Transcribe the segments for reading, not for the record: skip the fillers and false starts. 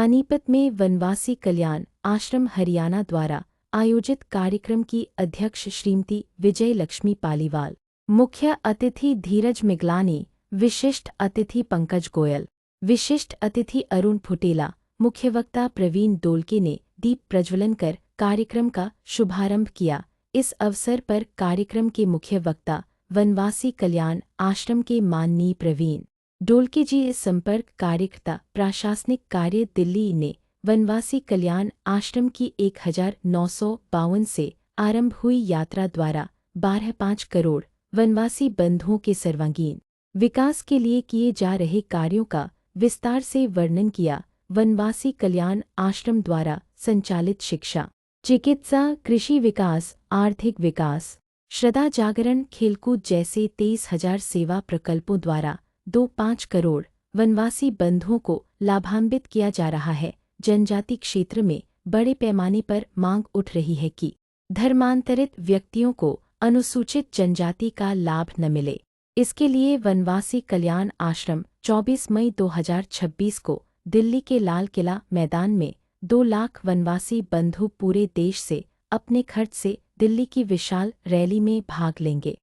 पानीपत में वनवासी कल्याण आश्रम हरियाणा द्वारा आयोजित कार्यक्रम की अध्यक्ष श्रीमती विजय लक्ष्मी पालीवाल, मुख्य अतिथि धीरज मिगलानी, विशिष्ट अतिथि पंकज गोयल, विशिष्ट अतिथि अरुण फुटेला, मुख्य वक्ता प्रवीण डोलके ने दीप प्रज्वलन कर कार्यक्रम का शुभारंभ किया। इस अवसर पर कार्यक्रम के मुख्य वक्ता वनवासी कल्याण आश्रम के माननीय प्रवीण डोलके जी, संपर्क कार्यकर्ता प्रशासनिक कार्य दिल्ली ने वनवासी कल्याण आश्रम की 1952 से आरंभ हुई यात्रा द्वारा 12.5 करोड़ वनवासी बंधुओं के सर्वांगीण विकास के लिए किए जा रहे कार्यों का विस्तार से वर्णन किया। वनवासी कल्याण आश्रम द्वारा संचालित शिक्षा, चिकित्सा, कृषि विकास, आर्थिक विकास, श्रद्धा जागरण, खेलकूद जैसे 23,000 सेवा प्रकल्पों द्वारा 2.5 करोड़ वनवासी बंधुओं को लाभान्वित किया जा रहा है। जनजाति क्षेत्र में बड़े पैमाने पर मांग उठ रही है कि धर्मांतरित व्यक्तियों को अनुसूचित जनजाति का लाभ न मिले। इसके लिए वनवासी कल्याण आश्रम 24 मई 2026 को दिल्ली के लाल किला मैदान में 2 लाख वनवासी बंधु पूरे देश से अपने खर्च से दिल्ली की विशाल रैली में भाग लेंगे।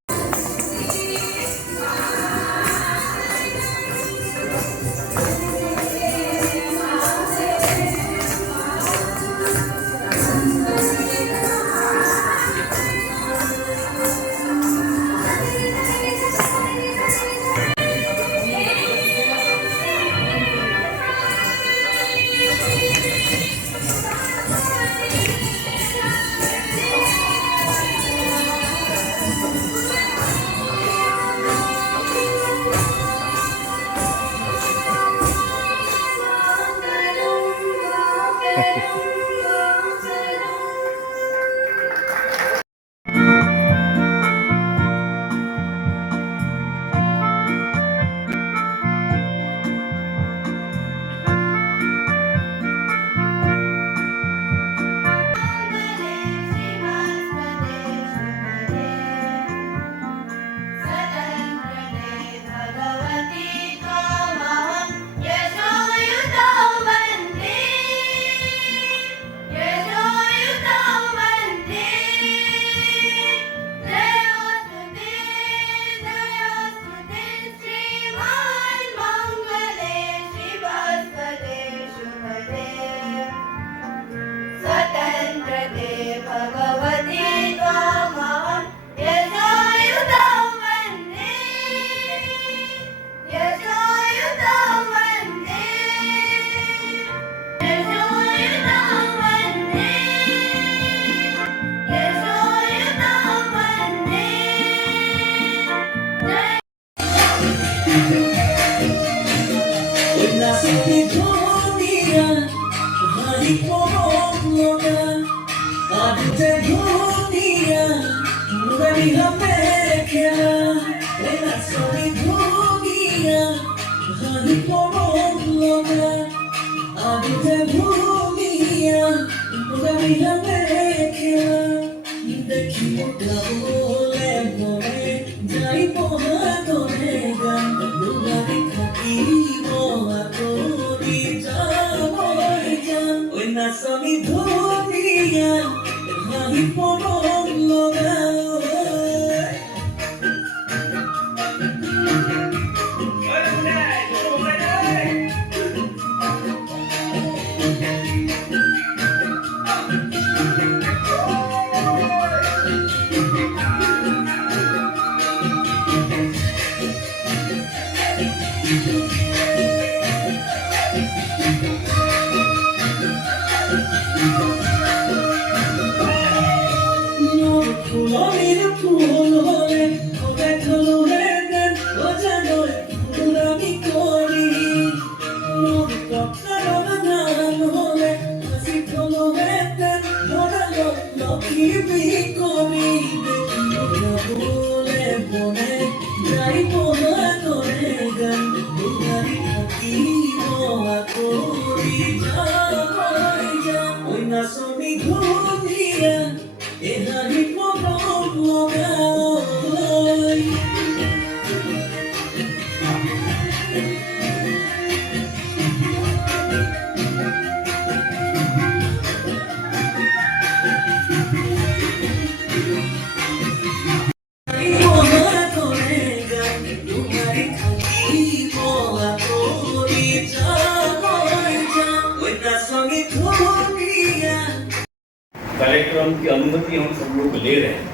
कार्यक्रम की अनुमति हम सब लोग ले रहे हैं।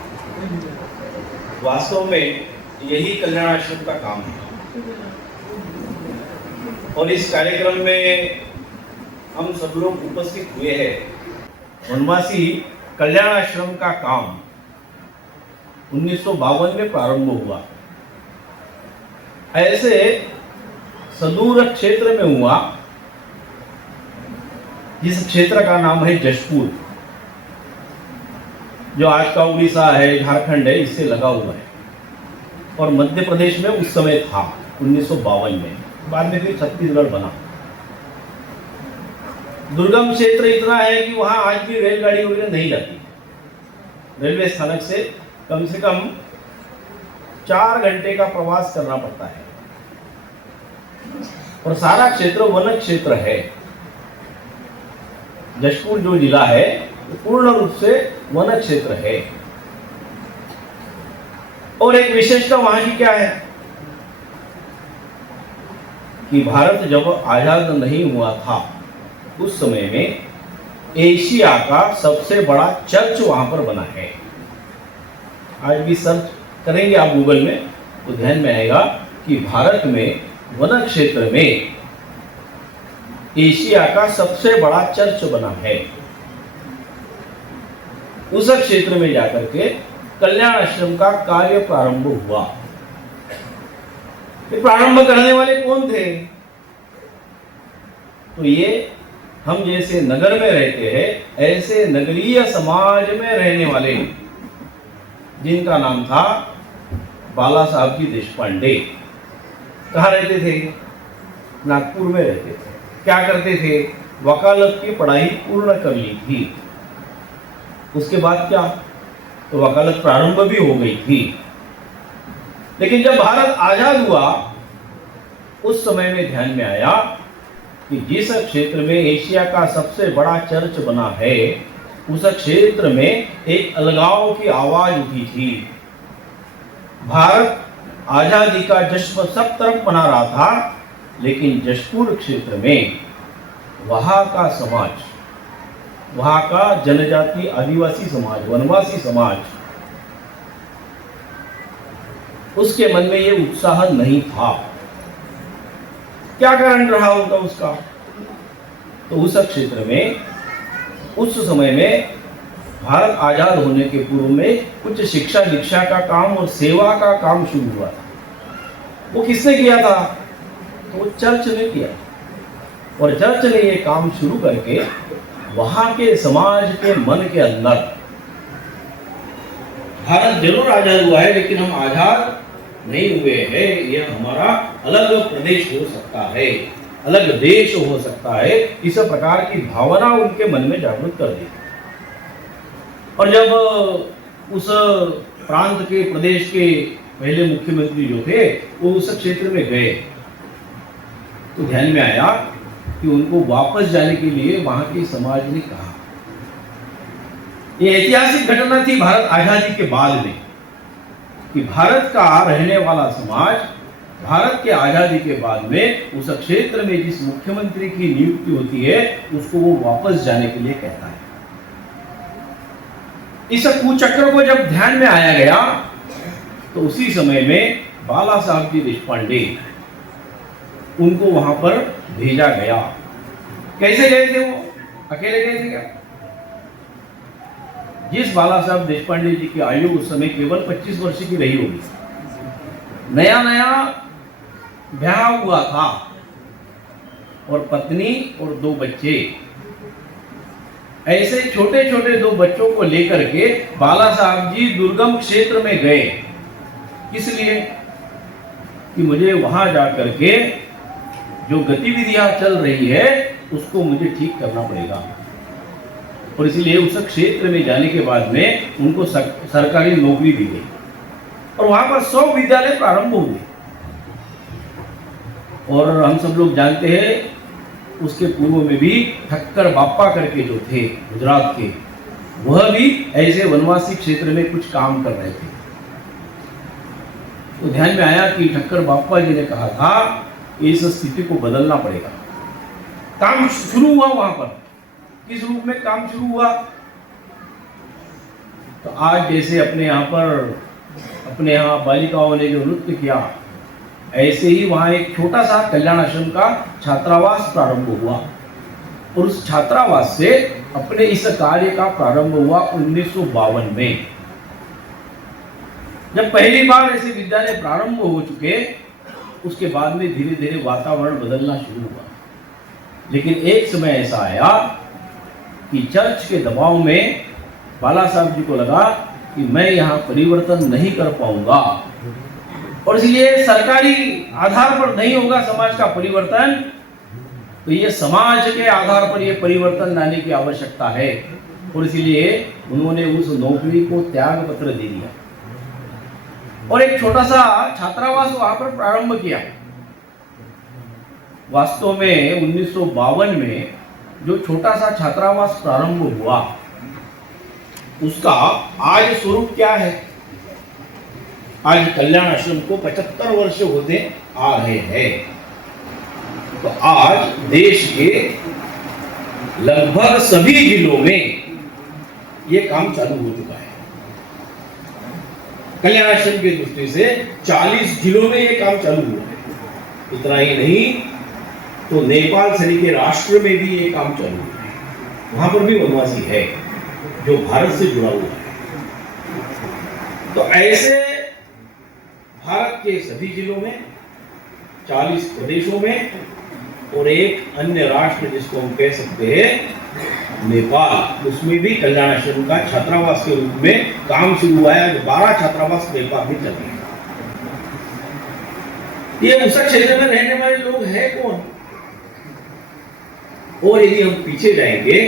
वास्तव में यही कल्याण आश्रम का काम है और इस कार्यक्रम में हम सब लोग उपस्थित हुए हैं। वनवासी कल्याण आश्रम का काम 1952 में प्रारंभ हुआ। ऐसे सुदूर क्षेत्र में हुआ जिस क्षेत्र का नाम है जशपुर, जो आज का उड़ीसा है, झारखंड है, इससे लगा हुआ है और मध्य प्रदेश में उस समय था 1952 में। बाद में फिर छत्तीसगढ़ बना। दुर्गम क्षेत्र इतना है कि वहां आज भी रेलगाड़ी वगैरह नहीं जाती। रेलवे स्थानक से कम 4 घंटे का प्रवास करना पड़ता है और सारा क्षेत्र वन क्षेत्र है। जशपुर जो जिला है पूर्ण रूप से वन क्षेत्र है। और एक विशेषता वहां की क्या है कि भारत जब आजाद नहीं हुआ था उस समय में एशिया का सबसे बड़ा चर्च वहां पर बना है। आज भी सर्च करेंगे आप गूगल में तो ध्यान में आएगा कि भारत में वन क्षेत्र में एशिया का सबसे बड़ा चर्च बना है। उस क्षेत्र में जाकर के कल्याण आश्रम का कार्य प्रारंभ हुआ। ये प्रारंभ करने वाले कौन थे? तो ये हम जैसे नगर में रहते हैं ऐसे नगरीय समाज में रहने वाले, जिनका नाम था बाला साहब जी देशपांडे। कहाँ रहते थे? नागपुर में रहते थे। क्या करते थे? वकालत की पढ़ाई पूर्ण कर ली थी। उसके बाद क्या, तो वकालत प्रारंभ भी हो गई थी। लेकिन जब भारत आजाद हुआ उस समय में ध्यान में आया कि जिस क्षेत्र में एशिया का सबसे बड़ा चर्च बना है उस क्षेत्र में एक अलगाव की आवाज उठी थी। भारत आजादी का जश्न सब तरफ मना रहा था, लेकिन जशपुर क्षेत्र में वहां का समाज, वहां का जनजाति आदिवासी समाज, वनवासी समाज, उसके मन में ये उत्साह नहीं था। क्या कारण रहा होगा उसका? तो उस क्षेत्र में उस समय में भारत आजाद होने के पूर्व में कुछ शिक्षा दीक्षा का काम और सेवा का काम शुरू हुआ था। वो किसने किया था? तो वो चर्च ने किया और चर्च ने ये काम शुरू करके वहां के समाज के मन के अंदर भारत जरूर आजाद हुआ है लेकिन हम आजाद नहीं हुए हैं, ये हमारा अलग प्रदेश हो सकता है, अलग देश हो सकता है, इस प्रकार की भावना उनके मन में जागृत कर दी। और जब उस प्रांत के प्रदेश के पहले मुख्यमंत्री जो थे वो उस क्षेत्र में गए तो ध्यान में आया कि उनको वापस जाने के लिए वहां के समाज ने कहा। यह ऐतिहासिक घटना थी भारत आजादी के बाद में कि भारत का रहने वाला समाज भारत के आजादी के बाद में उस क्षेत्र में जिस मुख्यमंत्री की नियुक्ति होती है उसको वो वापस जाने के लिए कहता है। इस कुचक्र को जब ध्यान में आया गया तो उसी समय में बाला साहब जी देशपांडे उनको वहां पर भेजा गया। कैसे गए थे वो? अकेले गए थे क्या? जिस बाला साहब देशपांडे जी की आयु उस समय केवल 25 वर्ष की रही होगी, नया नया ब्याह हुआ था और पत्नी और 2 बच्चे, ऐसे छोटे छोटे 2 बच्चों को लेकर के बाला साहब जी दुर्गम क्षेत्र में गए। किस लिए? कि मुझे वहां जाकर के जो गतिविधियां चल रही है उसको मुझे ठीक करना पड़ेगा। और इसलिए उस क्षेत्र में जाने के बाद में उनको सरकारी नौकरी दी गई और वहां पर 100 विद्यालय प्रारंभ हुए। और हम सब लोग जानते हैं उसके पूर्व में भी ठक्कर बाप्पा करके जो थे गुजरात के, वह भी ऐसे वनवासी क्षेत्र में कुछ काम कर रहे थे। तो ध्यान में आया कि ठक्कर बापा जी ने कहा था इस स्थिति को बदलना पड़ेगा। काम शुरू हुआ वहां पर, किस रूप में काम शुरू हुआ? तो आज जैसे अपने यहाँ बालिकाओं ने जो नृत्य किया, ऐसे ही वहां एक छोटा सा कल्याण आश्रम का छात्रावास प्रारंभ हुआ और उस छात्रावास से अपने इस कार्य का प्रारंभ हुआ 1952 में। जब पहली बार ऐसे विद्यालय प्रारंभ हो चुके, उसके बाद में धीरे धीरे वातावरण बदलना शुरू हुआ। लेकिन एक समय ऐसा आया कि चर्च के दबाव में बाला साहब जी को लगा कि मैं यहाँ परिवर्तन नहीं कर पाऊंगा और इसलिए सरकारी आधार पर नहीं होगा समाज का परिवर्तन, तो ये समाज के आधार पर ये परिवर्तन लाने की आवश्यकता है। और इसलिए उन्होंने उस नौकरी को त्याग पत्र दे दिया और एक छोटा सा छात्रावास वहां पर प्रारंभ किया। वास्तव में 1952 में जो छोटा सा छात्रावास प्रारंभ हुआ, उसका आज स्वरूप क्या है? आज कल्याण आश्रम को 75 वर्ष होते आ रहे हैं। तो आज देश के लगभग सभी जिलों में ये काम चालू हो चुका है। कल्याण आश्रम की दृष्टि से 40 जिलों में ये काम चालू हुआ है। इतना ही नहीं तो नेपाल सरी के राष्ट्र में भी ये काम चालू हुआ है। वहां पर भी वनवासी है जो भारत से जुड़ा हुआ है। तो ऐसे भारत के सभी जिलों में, 40 प्रदेशों में और एक अन्य राष्ट्र जिसको हम कह सकते हैं नेपाल, उसमें भी कल्याण आश्रम का छात्रावास के रूप में काम शुरू हुआ है। 12 छात्रावास नेपाल में चल रहे हैं। ये उस क्षेत्र में रहने वाले लोग हैं कौन? और यदि हम पीछे जाएंगे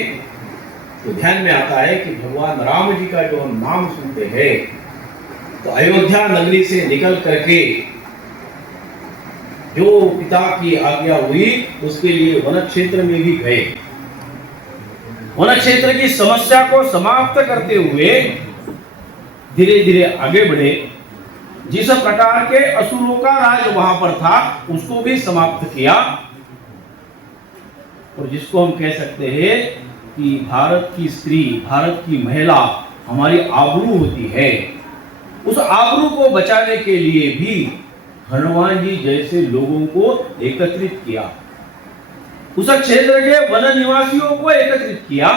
तो ध्यान में आता है कि भगवान राम जी का जो हम नाम सुनते हैं, तो अयोध्या नगरी से निकल करके जो पिता की आज्ञा हुई उसके लिए वन क्षेत्र में भी गए। वन क्षेत्र की समस्या को समाप्त करते हुए धीरे धीरे आगे बढ़े। जिस प्रकार के असुरों का राज वहां पर था उसको भी समाप्त किया। और जिसको हम कह सकते हैं कि भारत की स्त्री, भारत की महिला हमारी आबरू होती है, उस आबरू को बचाने के लिए भी हनुमान जी जैसे लोगों को एकत्रित किया। उस क्षेत्र के वन निवासियों को एकत्रित किया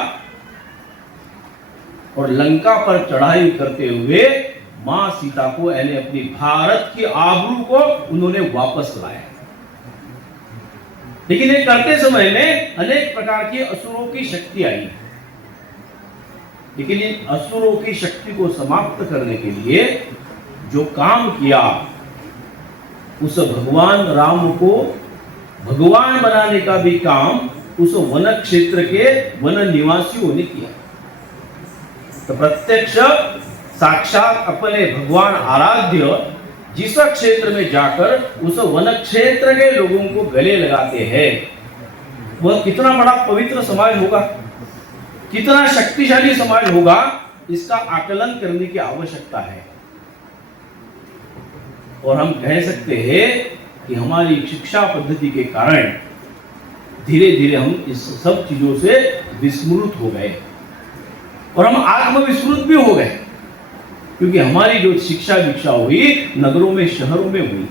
और लंका पर चढ़ाई करते हुए मां सीता को, यानी अपनी भारत की आबरू को उन्होंने वापस लाया। लेकिन ये करते समय में अनेक प्रकार की असुरों की शक्ति आई। लेकिन इन असुरों की शक्ति को समाप्त करने के लिए जो काम किया, उस भगवान राम को भगवान बनाने का भी काम उस वन क्षेत्र के वन निवासियों ने किया। तो प्रत्यक्ष साक्षात अपने भगवान आराध्य जिस क्षेत्र में जाकर उस वन क्षेत्र के लोगों को गले लगाते हैं, वह कितना बड़ा पवित्र समाज होगा, कितना शक्तिशाली समाज होगा, इसका आकलन करने की आवश्यकता है। और हम कह सकते हैं कि हमारी शिक्षा पद्धति के कारण धीरे धीरे हम इस सब चीजों से विस्मृत हो गए और हम आत्मविस्मृत भी हो गए, क्योंकि हमारी जो शिक्षा दीक्षा हुई नगरों में, शहरों में हुई।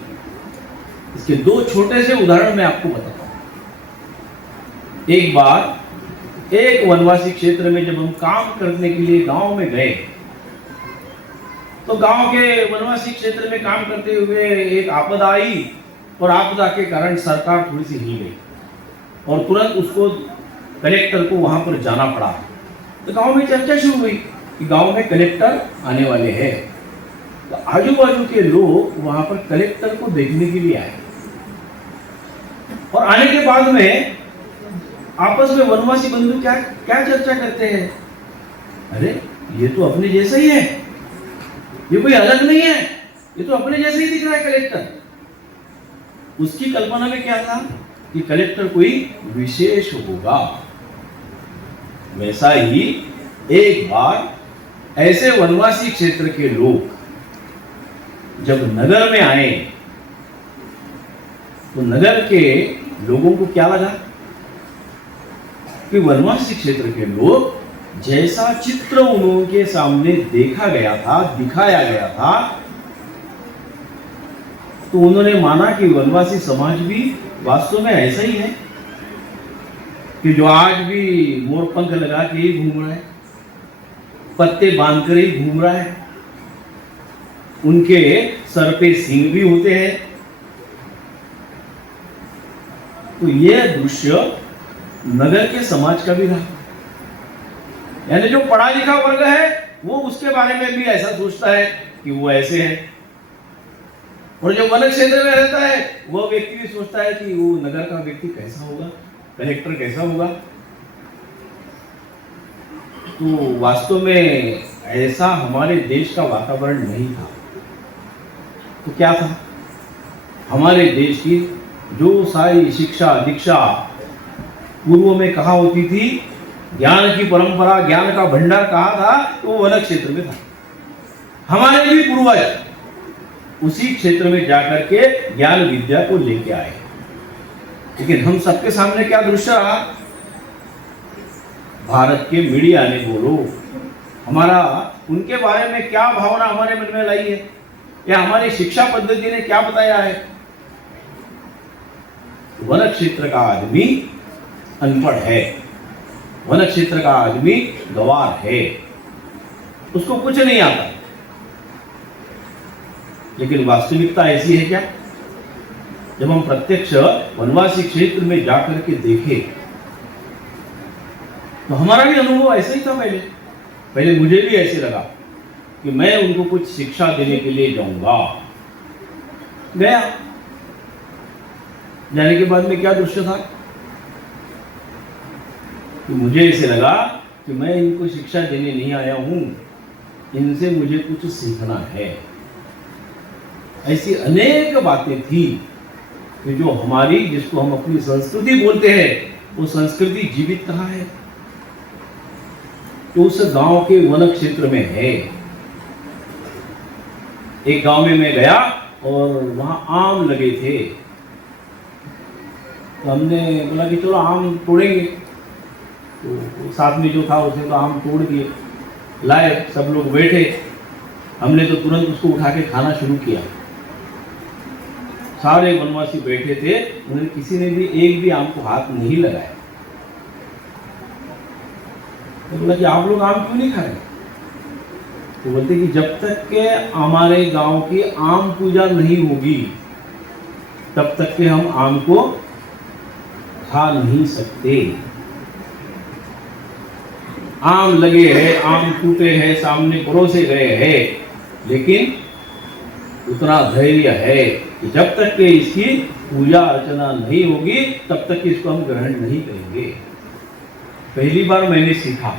इसके दो छोटे से उदाहरण मैं आपको बताता हूं। एक बार एक वनवासी क्षेत्र में जब हम काम करने के लिए गांव में गए, तो गांव के वनवासी क्षेत्र में काम करते हुए एक आपदा आई और आपदा के कारण सरकार थोड़ी सी हिल गई और तुरंत उसको कलेक्टर को वहां पर जाना पड़ा। तो गांव में चर्चा शुरू हुई कि गांव में कलेक्टर आने वाले हैं। तो आजू बाजू के लोग वहां पर कलेक्टर को देखने के लिए आए और आने के बाद में आपस में वनवासी बंधु क्या क्या चर्चा करते हैं, अरे ये तो अपने जैसा ही है, ये कोई अलग नहीं है, ये तो अपने जैसे ही दिख रहा है कलेक्टर। उसकी कल्पना में क्या था कि कलेक्टर कोई विशेष होगा। वैसा ही एक बार ऐसे वनवासी क्षेत्र के लोग जब नगर में आए तो नगर के लोगों को क्या लगा कि वनवासी क्षेत्र के लोग जैसा चित्र उनके सामने देखा गया था, दिखाया गया था, तो उन्होंने माना कि वनवासी समाज भी वास्तव में ऐसा ही है कि जो आज भी मोर पंख लगा के ही घूम रहा है, पत्ते बांधकर ही घूम रहा है, उनके सर पे सींग भी होते हैं। तो यह दृश्य नगर के समाज का भी था। यानी जो पढ़ा लिखा वर्ग है वो उसके बारे में भी ऐसा सोचता है कि वो ऐसे है, और जो वन क्षेत्र में रहता है वो व्यक्ति भी सोचता है कि वो नगर का व्यक्ति कैसा होगा, कलेक्टर कैसा होगा। तो वास्तव में ऐसा हमारे देश का वातावरण नहीं था। तो क्या था? हमारे देश की जो सारी शिक्षा दीक्षा पूर्व में कहा होती थी, ज्ञान की परंपरा, ज्ञान का भंडार कहा था, तो वो वन क्षेत्र में था। हमारे भी पूर्वज उसी क्षेत्र में जाकर के ज्ञान विद्या को लेके आए। लेकिन हम सबके सामने क्या दृश्य रहा? भारत के मीडिया ने बोलो, हमारा उनके बारे में क्या भावना हमारे मन में लाई है, या हमारी शिक्षा पद्धति ने क्या बताया है? वन क्षेत्र का आदमी अनपढ़ है, वन क्षेत्र का आदमी गंवार है, उसको कुछ नहीं आता। लेकिन वास्तविकता ऐसी है क्या? जब हम प्रत्यक्ष वनवासी क्षेत्र में जाकर के देखे तो हमारा भी अनुभव ऐसा ही था। पहले मुझे भी ऐसे लगा कि मैं उनको कुछ शिक्षा देने के लिए जाऊंगा। गया, जाने के बाद में क्या दृश्य था कि मुझे ऐसे लगा कि मैं इनको शिक्षा देने नहीं आया हूं, इनसे मुझे कुछ सीखना है। ऐसी अनेक बातें थी कि जो हमारी, जिसको हम अपनी संस्कृति बोलते हैं, वो संस्कृति जीवित कहाँ है? तो उस गांव के वन क्षेत्र में है। एक गांव में मैं गया और वहां आम लगे थे, तो हमने बोला कि चलो आम तोड़ेंगे। तो साथ में जो था उसने तो आम तोड़ दिए, लाए, सब लोग बैठे, हमने तो तुरंत उसको उठा के खाना शुरू किया। सारे वनवासी बैठे थे, उन्हें किसी ने भी एक भी आम को हाथ नहीं लगाया। तो बोला कि आप लोग आम क्यों नहीं खा रहे? तो बोलते कि जब तक के हमारे गांव की आम पूजा नहीं होगी तब तक के हम आम को खा नहीं सकते। आम लगे हैं, आम टूटे हैं, सामने परोसे गए हैं, लेकिन उतना धैर्य है कि जब तक कि इसकी पूजा अर्चना नहीं होगी तब तक इसको हम ग्रहण नहीं करेंगे। पहली बार मैंने सीखा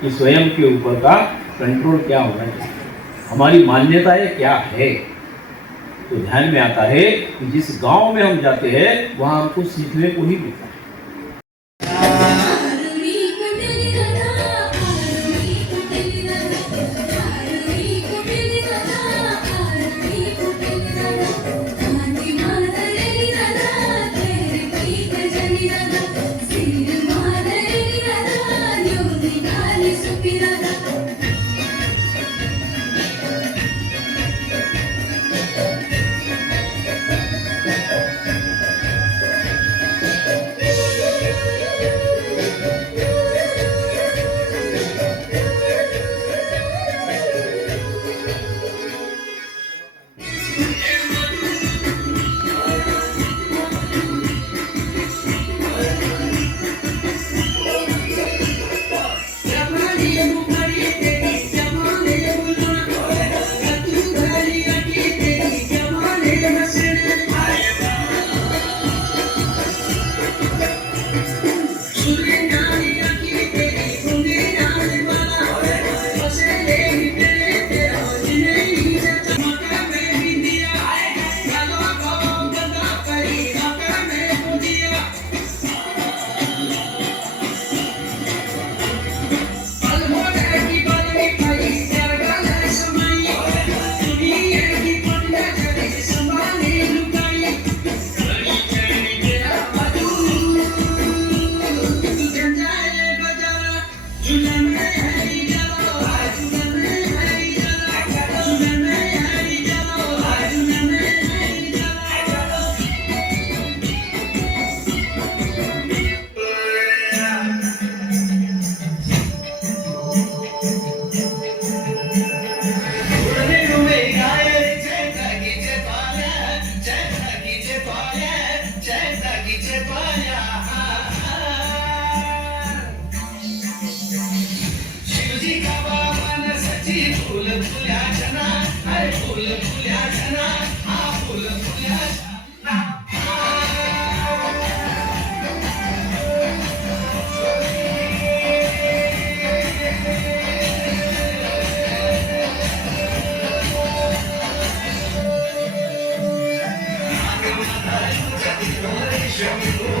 कि स्वयं के ऊपर का कंट्रोल क्या होना चाहिए, हमारी मान्यताएं क्या है। तो ध्यान में आता है कि जिस गांव में हम जाते हैं वहां हमको सीखने को ही मिलता है। छपाया शिवजी का बाबा सची फूल फुल्या जना अरे फूल फुल्या जना हा फूल फुल्या Show me